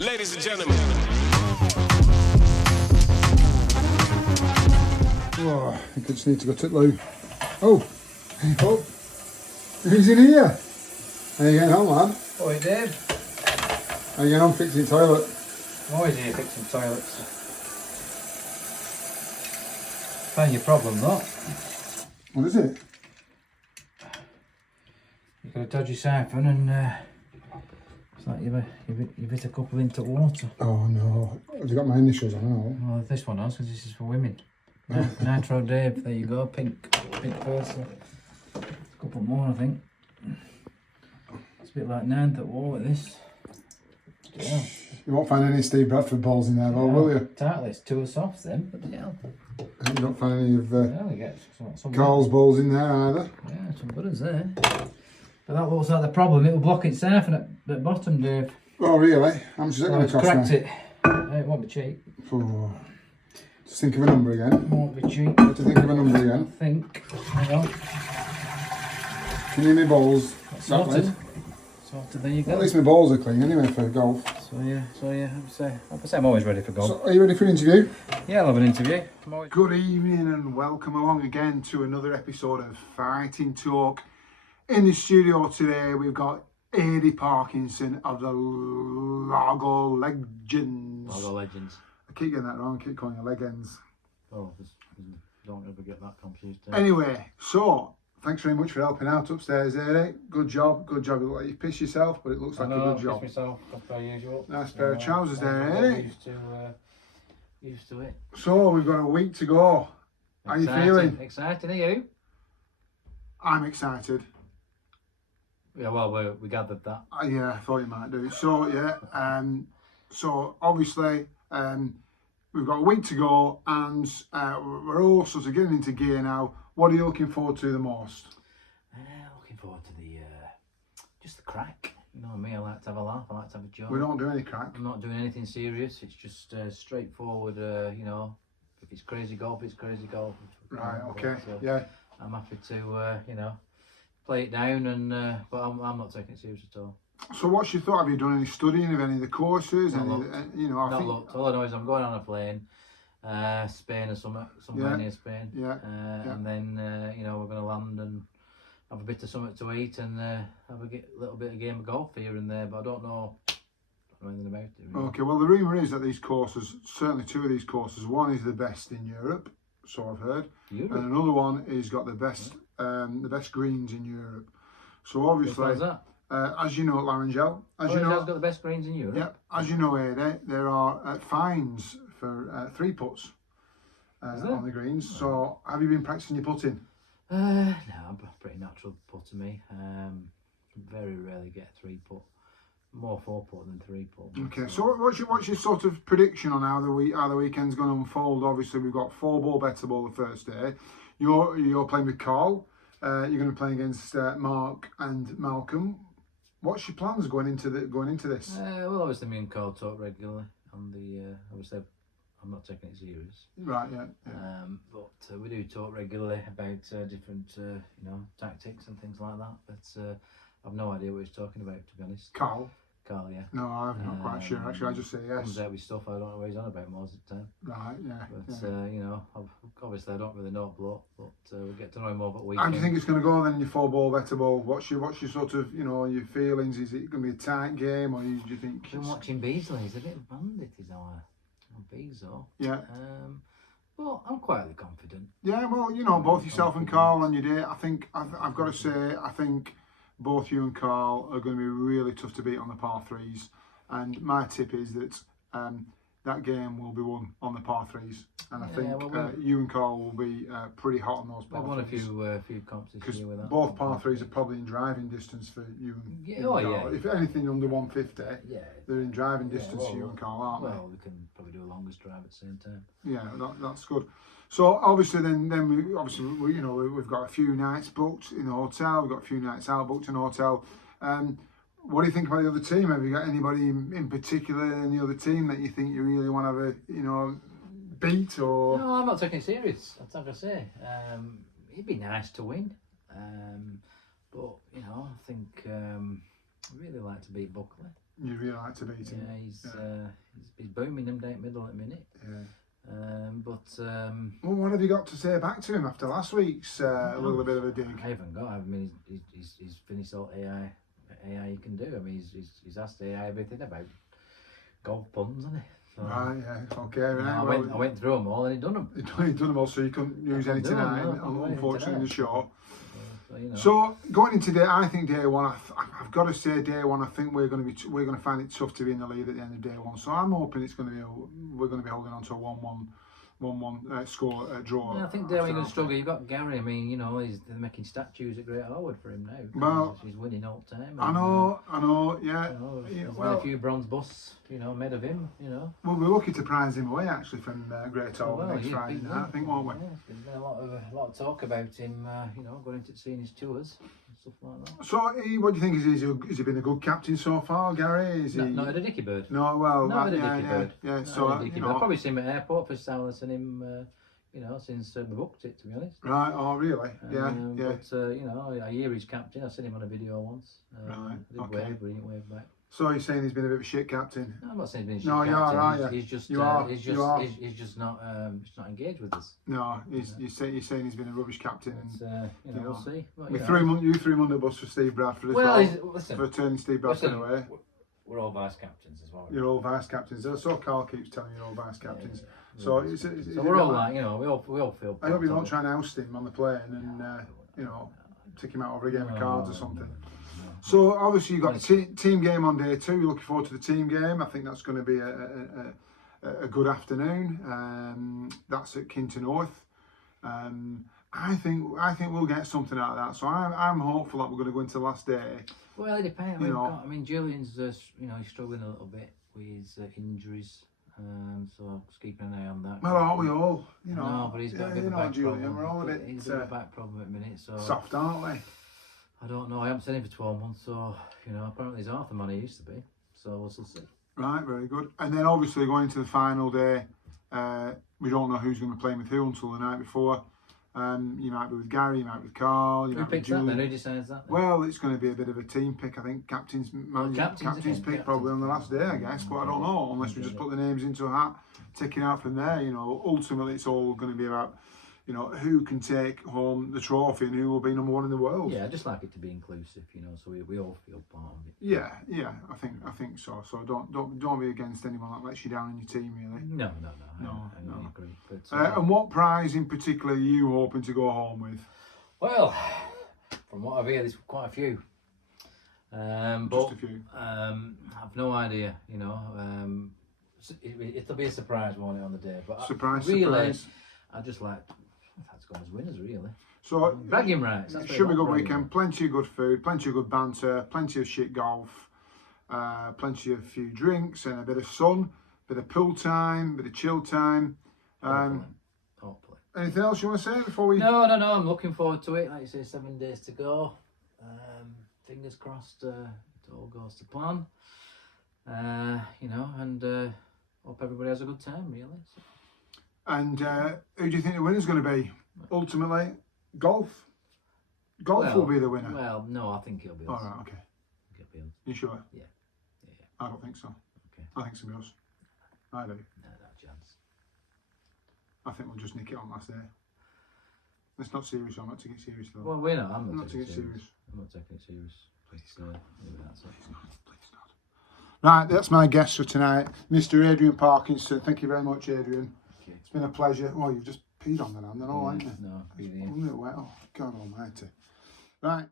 Ladies and gentlemen. Oh, I think I just need to go to Lou. Oh, who's in here? How you getting on, lad? Oi, Dave. How you getting on fixing the toilet? I'm always here fixing toilets. Find your problem, though. What is it? You've got a dodgy siphon and it's like you've hit a couple into water. Oh no, have you got my initials on? No. Well, this one has, because this is for women. Nitro Dave, there you go, pink person. A couple more, I think. It's a bit like Ninth at War with this. Yeah. You won't find any Steve Bradford balls in there, though, will you? Tightly, it's two softs then, but yeah. You don't find any of Yeah, we get some Carl's balls in there either. Yeah, some good ones there. But that looks like the problem. It will block its siphon at the bottom, Dave. Oh really? How much is it going to cost cracked me? it. It won't be cheap. Oh. Just think of a number again. It won't be cheap. Have to think of a number I again. think. Hang on. Can you hear my balls? Sorted. Sorted, there you go. Well, at least my balls are clean anyway for golf. So yeah, I'd say I'm always ready for golf. So, are you ready for an interview? Yeah, I'll have an interview. I'm always... Good evening and welcome along again to another episode of Fighting Talk. In the studio today we've got Aidy Parkinson of the Lago Legends. Lago Legends. I keep getting that wrong, I keep calling it Legends. Oh, don't ever get that confused. Anyway, so thanks very much for helping out upstairs, Aidy. Good job, good job. It looks like you piss yourself, but it looks like a good job. Myself, as per usual. Nice pair of trousers there, Aidy. Used to it. So we've got a week to go. How are you feeling? Excited, are you? I'm excited. Yeah, well, we gathered that. Yeah, I thought you might do. So yeah, so obviously we've got a week to go, and we're all sort of getting into gear now. What are you looking forward to the most? Looking forward to just the crack. You know me, I like to have a laugh, I like to have a joke. We don't do any crack. I'm not doing anything serious. It's just straightforward. You know, if it's crazy golf, it's crazy golf. Right. Okay. But, Yeah. I'm happy to you know, play it down, and but I'm not taking it serious at all. So what's your thought? Have you done any studying of any of the courses? Not Any, looked. you know, I Not think. looked. All I know is I'm going on a plane, Spain or somewhere near Spain. Yeah. And then you know, we're going to land and have a bit of something to eat and have a little bit of game of golf here and there. But I don't know anything about it. Really. Okay. Well, the rumour is that these courses, certainly two of these courses, one is the best in Europe, so I've heard, Europe? and another one is got the best greens in Europe. So obviously. Where's that? As you know, at Larangel, as you know, got the best greens in Europe. yep. As you know, Aidy, there are fines for 3-putts on the greens. So, have you been practicing your putting? No, I'm a pretty natural putter me. Very rarely get 3-putt. More 4-putt than 3-putt. Okay. So, what's your sort of prediction on how the weekend's going to unfold? Obviously, we've got 4-ball, better ball the first day. You're playing with Carl. You're going to be playing against Mark and Malcolm. What's your plans going into this? Well, obviously me and Carl talk regularly on the. Obviously, I'm not taking it serious. Right. Yeah. But we do talk regularly about different, you know, tactics and things like that. But I've no idea what he's talking about, to be honest. Carl. Carl, yeah. No, I'm not quite sure. Actually, I just say yes. Comes out with stuff I don't know what he's on about most of the time. Right. Yeah. But you know, obviously I don't really know a lot, but we'll get to know him over the How weekend. do you think it's going to go then in your 4-ball, better ball? What's your sort of, you know, your feelings? Is it going to be a tight game, or do you think? I've been watching Beasley. He's a bit bandit, he's our Beasley. Yeah. Well, I'm quietly confident. Yeah. Well, you know, both yourself and Carl on your day. I think I've got to say, I think both you and Carl are going to be really tough to beat on the par threes. And my tip is that that game will be won on the par threes, and I think you and Carl will be pretty hot on those par threes. We've won a few comps this year with that. Both par threes are probably in driving distance for you and Carl. Yeah. If anything under 150, they're in driving distance for you and Carl, aren't they? Well, we can probably do a longest drive at the same time. Yeah, that's good. So obviously, then we you know, we've got a few nights booked in the hotel. We've got a few nights out booked in the hotel. What do you think about the other team? Have you got anybody in particular in the other team that you think you really want to have a, you know, beat or? No, I'm not taking it serious. That's what I say. It'd be nice to win, but you know, I think I really like to beat Buckley. You really like to beat him. Yeah, he's booming them down middle at the minute. Yeah. Well, what have you got to say back to him after last week's a little bit of a dig? I haven't got. I mean, he's finished all AI he can do. I mean, he's asked AI everything about golf puns, hasn't he? So, Right, yeah, okay, right. I went through them all and he'd done them. He'd done them all, so you couldn't use any tonight, unfortunately, in the show. So, So going into I think day one, I've got to say day one, I think we're going to find it tough to be in the lead at the end of day one. So I'm hoping we're going to be holding on to a 1-1 score draw. Yeah, I think day one you're going to struggle. You've got Gary. I mean, they're making statues at Great Harwood for him now. Well, he's winning all the time. I know, yeah. There's been a few bronze busts, made of him. We'll be lucky to prize him away actually from Great Harwood next Friday night, I think, won't we? Yeah, there's been a lot of talk about him, going into seeing his tours and stuff like that. So, what do you think? Has he been a good captain so far, Gary? Not at a Dicky Bird. No, well, Not at a Dicky Bird. Yeah. So, I've probably seen him at airport for Salas and him, since we booked it, to be honest. Right. Oh, really? Yeah. But I hear he's captain. I've seen him on a video once. Right. I did wave, but he didn't wave back. So you're saying he's been a bit of a shit captain? No, I'm not saying he's been a shit No, captain. you are, aren't you? He's just, You are. he's just not engaged with us. No, you're saying he's been a rubbish captain. And, we'll see. Well, you threw him under the bus for Steve Bradford as well. Listen, for turning Steve Bradford away. We're all vice captains as well. You're all vice captains. So Carl keeps telling you you're all vice captains. Yeah. So we're all like, we all feel. I hope you don't try and oust him on the plane and take him out over a game of cards or something. So obviously you've got the team game on day 2. We're looking forward to the team game. I think that's going to be a good afternoon. That's at Kinton North. I think we'll get something out of that. So I'm hopeful that we're going to go into the last day. Well, it depends. Julian's he's struggling a little bit with his injuries. So just keeping an eye on that. Well, aren't we all? No, but he's got a bit of a back Julian, problem. we're all a bit. He's got a back problem at the minute. So soft, aren't we? I don't know. I haven't seen him for 12 months, so apparently he's half the man he used to be. So we'll see. Right, very good. And then obviously going into the final day, we don't know who's going to be playing with who until the night before. You might be with Gary, you might be with Carl. Who picks that then? Who decides that then? Well, it's going to be a bit of a team pick, I think. Captain's pick probably on the last day, I guess. But I don't know, unless we just put the names into a hat, taking out from there. Ultimately it's all going to be about who can take home the trophy and who will be number 1 in the world. Yeah, I just like it to be inclusive, so we all feel part of it. Yeah, I think so. So don't be against anyone that lets you down in your team, really. No. I agree. But, and what prize in particular are you hoping to go home with? Well, from what I've heard, there's quite a few. Just a few. I've no idea. It'll be a surprise, won't it, on the day? But surprise. I just like. That's gone as winners, really. So bragging rights. Should be a good weekend. Plenty of good food, plenty of good banter, plenty of shit golf, plenty of few drinks and a bit of sun, bit of pool time, bit of chill time. Hopefully. Anything else you want to say before we? No. I'm looking forward to it. Like you say, 7 days to go. Fingers crossed, it all goes to plan. And hope everybody has a good time, really. So. And who do you think the winner's going to be? Ultimately, golf. Golf will be the winner. Well, no, I think it'll be us. All right, okay. I think it'll be us. You sure? Yeah. I don't think so. Okay. I think it's going to be us. I do. No chance. I think we'll just nick it on last day. It's not serious. I'm not taking it serious though. Well, we're not. I'm not taking it serious. I'm not taking it serious. Please not. Please not. Right, that's my guest for tonight, Mr. Aidy Parkinson. Thank you very much, Adrian. It's been a pleasure. Well, you've just peed on the hand and all, haven't you? No, Oh, God almighty. Right.